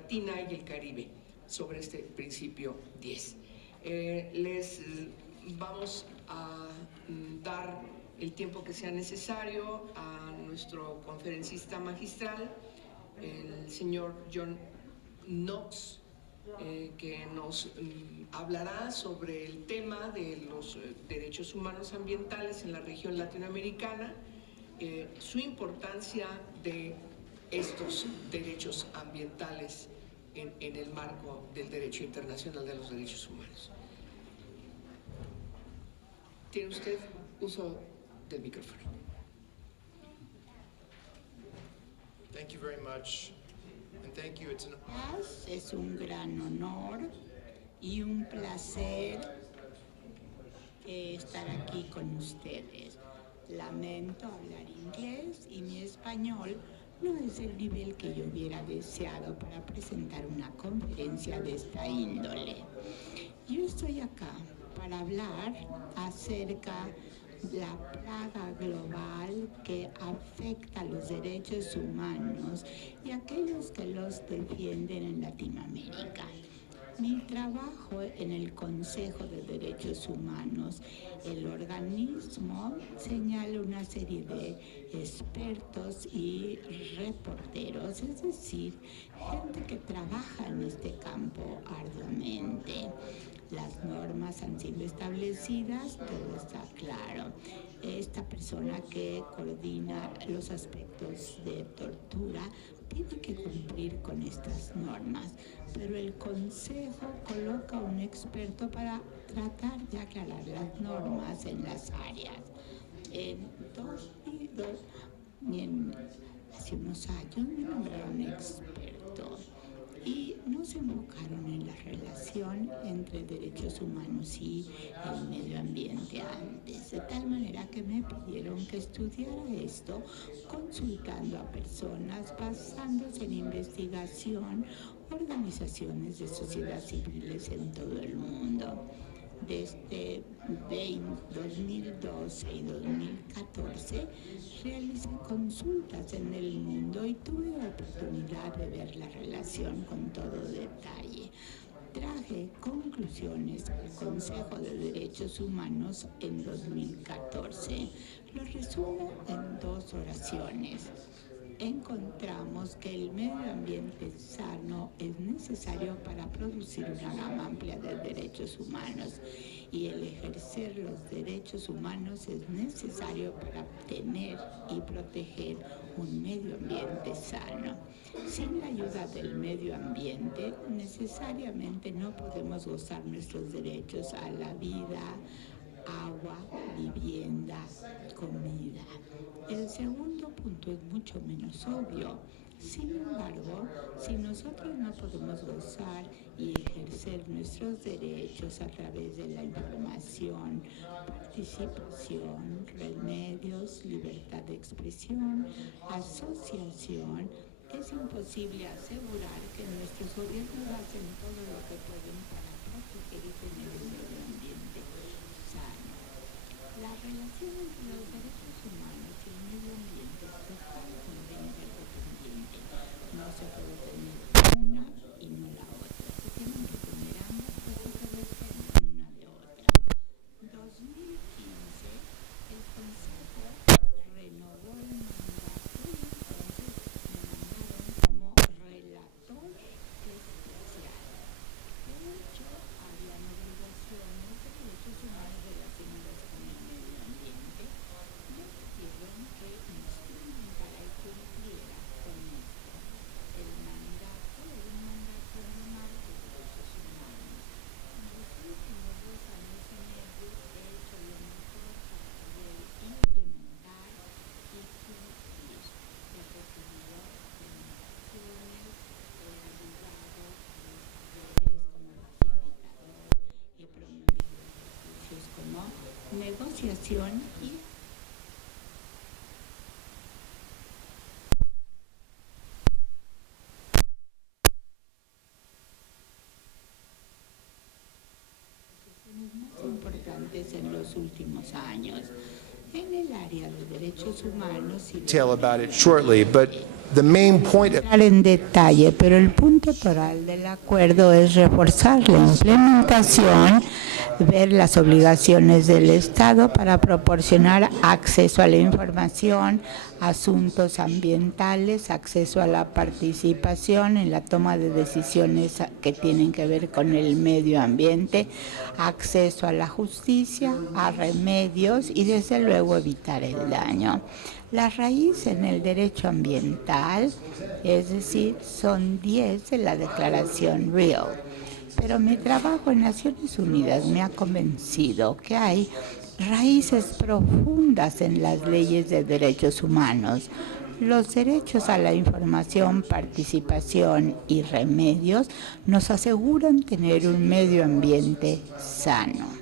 Latina y el Caribe sobre este principio 10. Les vamos a dar el tiempo que sea necesario a nuestro conferencista magistral, el señor John Knox, que nos hablará sobre el tema de los derechos humanos ambientales en la región latinoamericana, su importancia de estos derechos ambientales en el marco del derecho internacional de los derechos humanos. Tiene usted uso del micrófono. Thank you very much. And thank you. Es un gran honor y un placer estar aquí con ustedes. Lamento hablar inglés y mi español no es el nivel que yo hubiera deseado para presentar una conferencia de esta índole. Yo estoy acá para hablar acerca de la plaga global que afecta a los derechos humanos y a aquellos que los defienden en Latinoamérica. Mi trabajo en el Consejo de Derechos Humanos, el organismo señala una serie de expertos y reporteros, es decir, gente que trabaja en este campo arduamente. Las normas han sido establecidas, todo está claro. Esta persona que coordina los aspectos de tortura tiene que cumplir con estas normas, pero el Consejo coloca un experto para tratar de aclarar las normas en las áreas. Hace unos años me nombraron experto y nos enfocaron en la relación entre derechos humanos y el medio ambiente antes, de tal manera que me pidieron que estudiara esto consultando a personas, basándose en investigación, organizaciones de sociedad civiles en todo el mundo. Desde 2012 y 2014 realicé consultas en el mundo y tuve la oportunidad de ver la relación con todo detalle. Traje conclusiones al Consejo de Derechos Humanos en 2014. Lo resumo en 2 oraciones. Encontramos que el medio ambiente sano es necesario para producir una gama amplia de derechos humanos y el ejercer los derechos humanos es necesario para tener y proteger un medio ambiente sano. Sin la ayuda del medio ambiente, necesariamente no podemos gozar nuestros derechos a la vida, agua, vivienda, comida. El segundo punto es mucho menos obvio. Sin embargo, si nosotros no podemos gozar y ejercer nuestros derechos a través de la información, participación, remedios, libertad de expresión, asociación, es imposible asegurar que nuestros gobiernos hacen todo lo que pueden para proteger y tener un medio ambiente sano. La relación entre los derechos humanos y el medio ambiente es totalmente interdependiente. No se puede tener una y no la otra. Se tienen que tener ambas, puesto que dependen una de otra. En 2015, el Consejo renovó el mandato y entonces me mandaron como relator especial. De hecho, habían obligaciones de derechos humanos relacionadas con el medio ambiente. Me pidieron que me instrumentara y cumpliera con esto. El mandato era un mandato normal de derechos humanos. En los últimos 2 años y medio he hecho lo mejor para poder implementar y cumplir. He recibido recomendaciones, he ayudado a los saberes como facilitador, he promovido ejercicios como negociación y más importantes en los últimos años. En el área de derechos humanos y detail about it shortly, but the main point of entrar en detalle, pero el punto toral del acuerdo es reforzar la implementación, ver las obligaciones del Estado para proporcionar acceso a la información, asuntos ambientales, acceso a la participación en la toma de decisiones que tienen que ver con el medio ambiente, acceso a la justicia, a remedios y desde luego evitar el daño. La raíz en el derecho ambiental, es decir, son 10 de la Declaración Real. Pero mi trabajo en Naciones Unidas me ha convencido que hay raíces profundas en las leyes de derechos humanos. Los derechos a la información, participación y remedios nos aseguran tener un medio ambiente sano.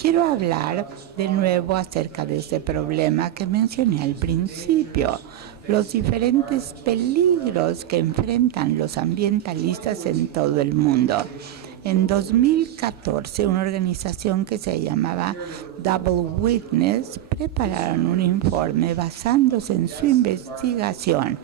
Quiero hablar de nuevo acerca de este problema que mencioné al principio, los diferentes peligros que enfrentan los ambientalistas en todo el mundo. En 2014, una organización que se llamaba Double Witness prepararon un informe basándose en su investigación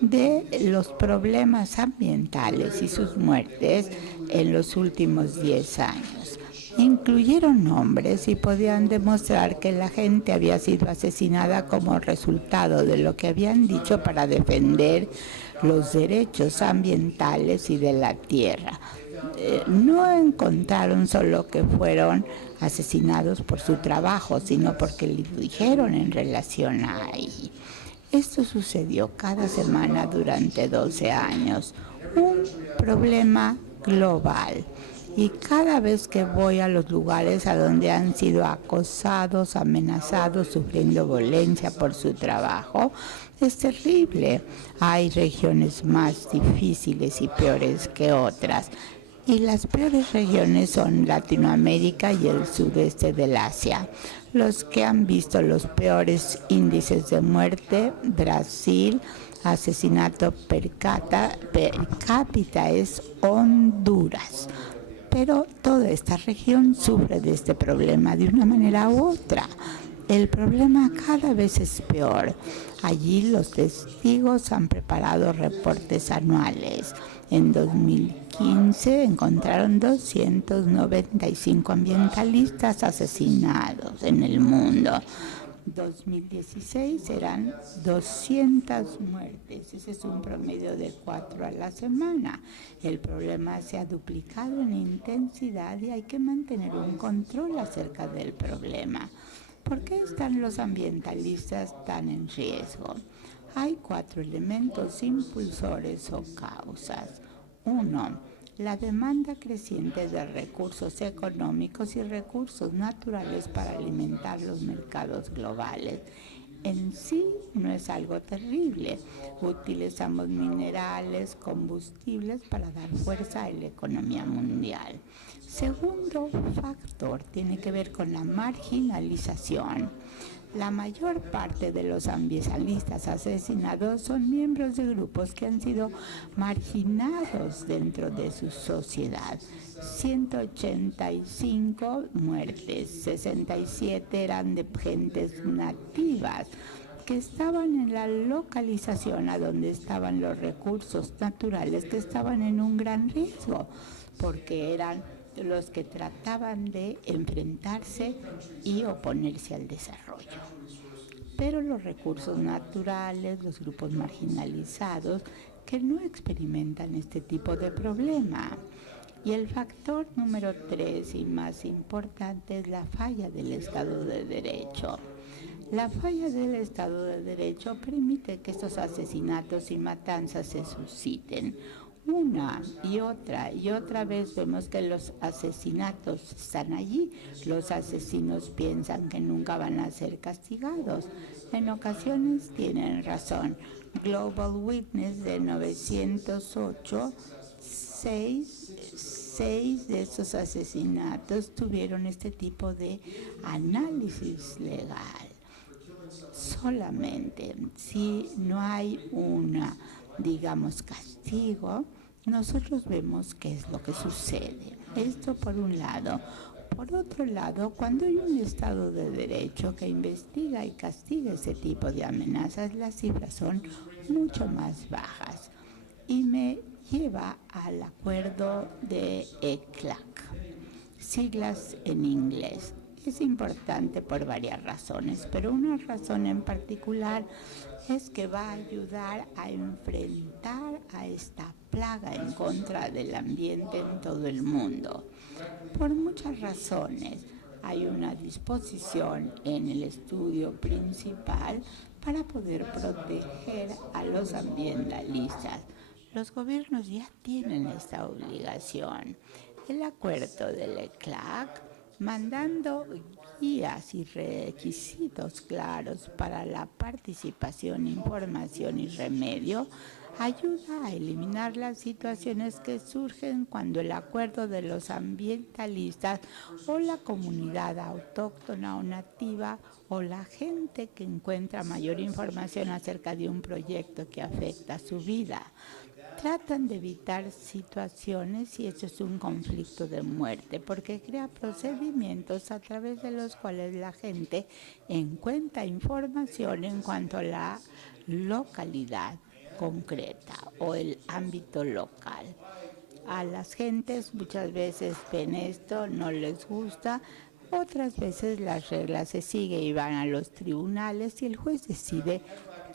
de los problemas ambientales y sus muertes en los últimos 10 años. Incluyeron nombres y podían demostrar que la gente había sido asesinada como resultado de lo que habían dicho para defender los derechos ambientales y de la tierra. No encontraron solo que fueron asesinados por su trabajo, sino porque le dijeron en relación a ahí. Esto sucedió cada semana durante 12 años. Un problema global. Y cada vez que voy a los lugares a donde han sido acosados, amenazados, sufriendo violencia por su trabajo, es terrible. Hay regiones más difíciles y peores que otras. Y las peores regiones son Latinoamérica y el sudeste del Asia. Los que han visto los peores índices de muerte, Brasil, asesinato per cápita es Honduras. Pero toda esta región sufre de este problema de una manera u otra. El problema cada vez es peor. Allí los testigos han preparado reportes anuales. En 2015 encontraron 295 ambientalistas asesinados en el mundo. 2016 eran 200 muertes. Ese es un promedio de 4 a la semana. El problema se ha duplicado en intensidad y hay que mantener un control acerca del problema. ¿Por qué están los ambientalistas tan en riesgo? Hay 4 elementos impulsores o causas. 1. La demanda creciente de recursos económicos y recursos naturales para alimentar los mercados globales. En sí no es algo terrible. Utilizamos minerales, combustibles para dar fuerza a la economía mundial. Segundo factor tiene que ver con la marginalización. La mayor parte de los ambientalistas asesinados son miembros de grupos que han sido marginados dentro de su sociedad. 185 muertes, 67 eran de gentes nativas que estaban en la localización a donde estaban los recursos naturales, que estaban en un gran riesgo, porque eran los que trataban de enfrentarse y oponerse al desarrollo. Pero los recursos naturales, los grupos marginalizados, que no experimentan este tipo de problema. Y el factor número 3 y más importante es la falla del Estado de Derecho. La falla del Estado de Derecho permite que estos asesinatos y matanzas se susciten. Una y otra vez vemos que los asesinatos están allí. Los asesinos piensan que nunca van a ser castigados. En ocasiones tienen razón. Global Witness de 908, 6 de estos asesinatos tuvieron este tipo de análisis legal. Solamente si no hay una, castigo, nosotros vemos qué es lo que sucede. Esto por un lado. Por otro lado, cuando hay un Estado de Derecho que investiga y castiga ese tipo de amenazas, las cifras son mucho más bajas. Y me lleva al acuerdo de ECLAC, siglas en inglés. Es importante por varias razones, pero una razón en particular es que va a ayudar a enfrentar a esta plaga en contra del ambiente en todo el mundo. Por muchas razones, hay una disposición en el estudio principal para poder proteger a los ambientalistas. Los gobiernos ya tienen esta obligación. El acuerdo del ECLAC, mandando guías y requisitos claros para la participación, información y remedio, ayuda a eliminar las situaciones que surgen cuando el acuerdo de los ambientalistas o la comunidad autóctona o nativa o la gente que encuentra mayor información acerca de un proyecto que afecta su vida tratan de evitar situaciones y eso es un conflicto de muerte porque crea procedimientos a través de los cuales la gente encuentra información en cuanto a la localidad concreta o el ámbito local. A las gentes muchas veces ven esto, no les gusta, otras veces las reglas se siguen y van a los tribunales y el juez decide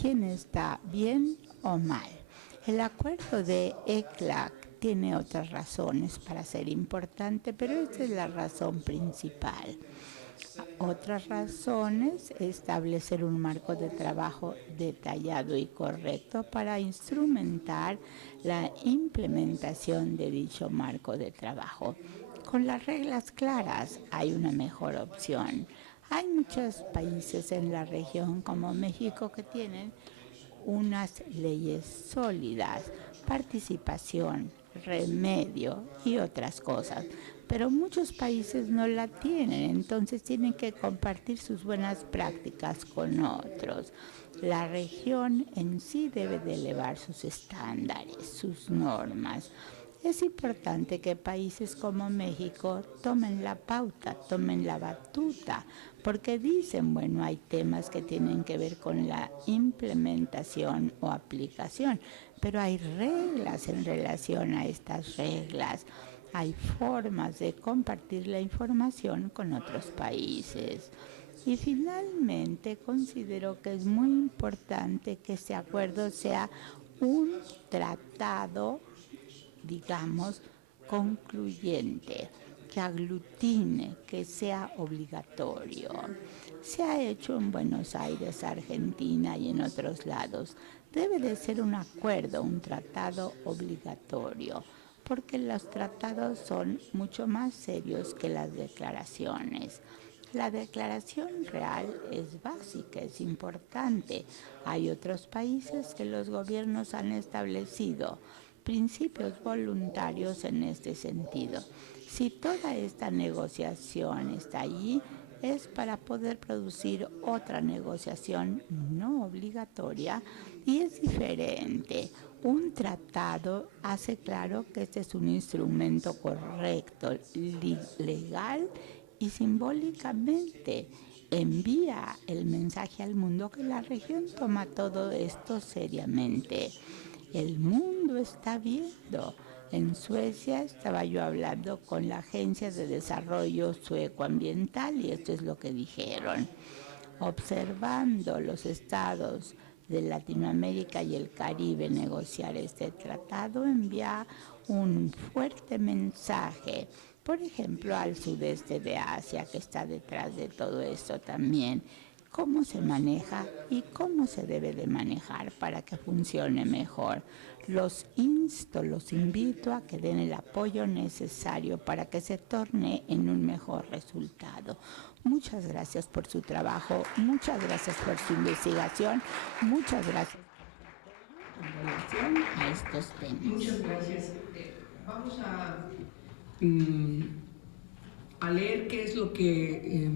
quién está bien o mal. El acuerdo de ECLAC tiene otras razones para ser importante, pero esta es la razón principal. Otras razones, establecer un marco de trabajo detallado y correcto para instrumentar la implementación de dicho marco de trabajo. Con las reglas claras hay una mejor opción. Hay muchos países en la región como México que tienen unas leyes sólidas, participación, remedio y otras cosas. Pero muchos países no la tienen, entonces tienen que compartir sus buenas prácticas con otros. La región en sí debe de elevar sus estándares, sus normas. Es importante que países como México tomen la pauta, tomen la batuta, porque dicen, bueno, hay temas que tienen que ver con la implementación o aplicación, pero hay reglas en relación a estas reglas. Hay formas de compartir la información con otros países. Y finalmente considero que es muy importante que este acuerdo sea un tratado, digamos, concluyente, que aglutine, que sea obligatorio. Se ha hecho en Buenos Aires, Argentina y en otros lados. Debe de ser un acuerdo, un tratado obligatorio, porque los tratados son mucho más serios que las declaraciones. La declaración real es básica, es importante. Hay otros países que los gobiernos han establecido principios voluntarios en este sentido. Si toda esta negociación está allí, es para poder producir otra negociación no obligatoria y es diferente. Un tratado hace claro que este es un instrumento correcto, legal y simbólicamente envía el mensaje al mundo que la región toma todo esto seriamente. El mundo está viendo. En Suecia estaba yo hablando con la Agencia de Desarrollo Suecoambiental y esto es lo que dijeron. Observando los estados de Latinoamérica y el Caribe negociar este tratado envía un fuerte mensaje, por ejemplo, al sudeste de Asia, que está detrás de todo esto también. Cómo se maneja y cómo se debe de manejar para que funcione mejor. Los invito a que den el apoyo necesario para que se torne en un mejor resultado. Muchas gracias por su trabajo, muchas gracias por su investigación, muchas gracias por su apoyo en relación a estos temas. Muchas gracias. Vamos a leer qué es lo que